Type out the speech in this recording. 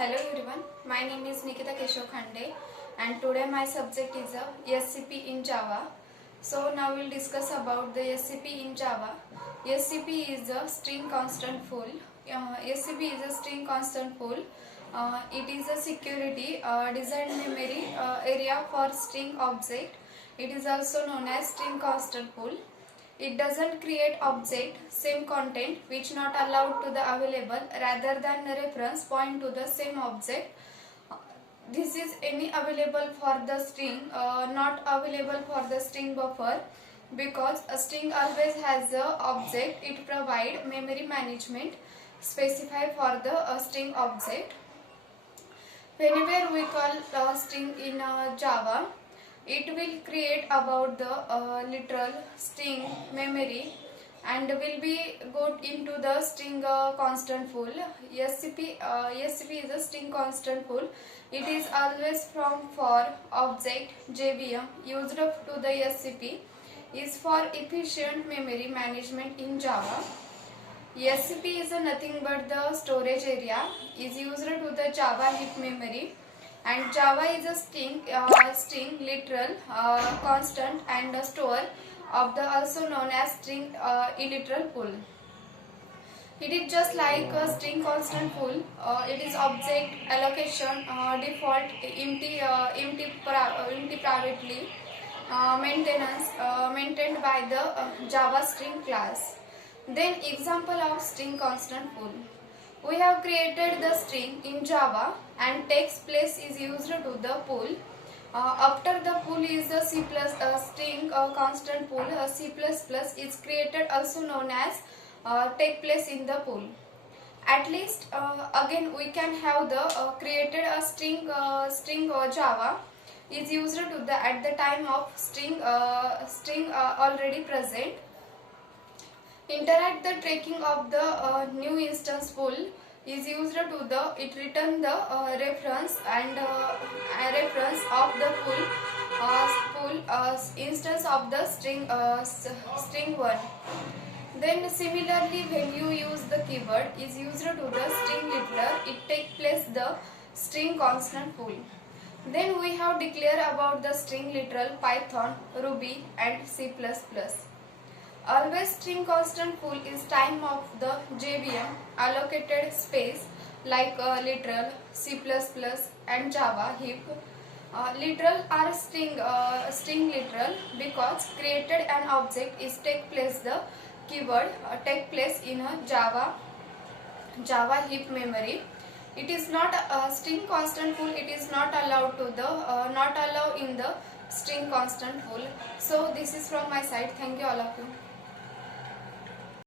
Hello everyone, my name is Nikita Keshav Khande and today my subject is SCP in Java. So now we'll discuss about the SCP in Java. SCP is a string constant pool. SCP is a string constant pool. It is a security designed memory area for string object. It is also known as string constant pool. It doesn't create object same content which not allowed to the available rather than a reference point to the same object. This is any available for the string, not available for the string buffer, because a string always has a object. It provide memory management specified for the string object. Whenever we call a string in Java, it will create about the literal string memory and will be go into the string constant pool. SCP is a string constant pool. It is always from for object JVM used up to the SCP is for efficient memory management in Java. SCP is nothing but the storage area is used to the Java heap memory, and Java is a string literal constant and a store of the also known as string illiteral pool. It is just like a string constant pool. It is object allocation default empty privately maintenance maintained by the Java string class. Then example of string constant pool. We have created the string in Java and text place is used to the pool. After the pool is a C plus string constant pool, C++ is created also known as take place in the pool. At least again we can have the created a string Java is used to the at the time of string already present. Interact the tracking of the new instance pool is used to the it return the reference and reference of the pool instance of the string one. Then similarly, when you use the keyword is used to the string literal, it take place the string constant pool. Then we have declare about the string literal Python, Ruby and C++. Always string constant pool is time of the JVM allocated space like literal, C++ and Java heap. Literal are string literal because created an object is take place the keyword take place in a Java heap memory. It is not a string constant pool. It is not allowed to the not allow in the string constant pool. So this is from my side. Thank you all of you.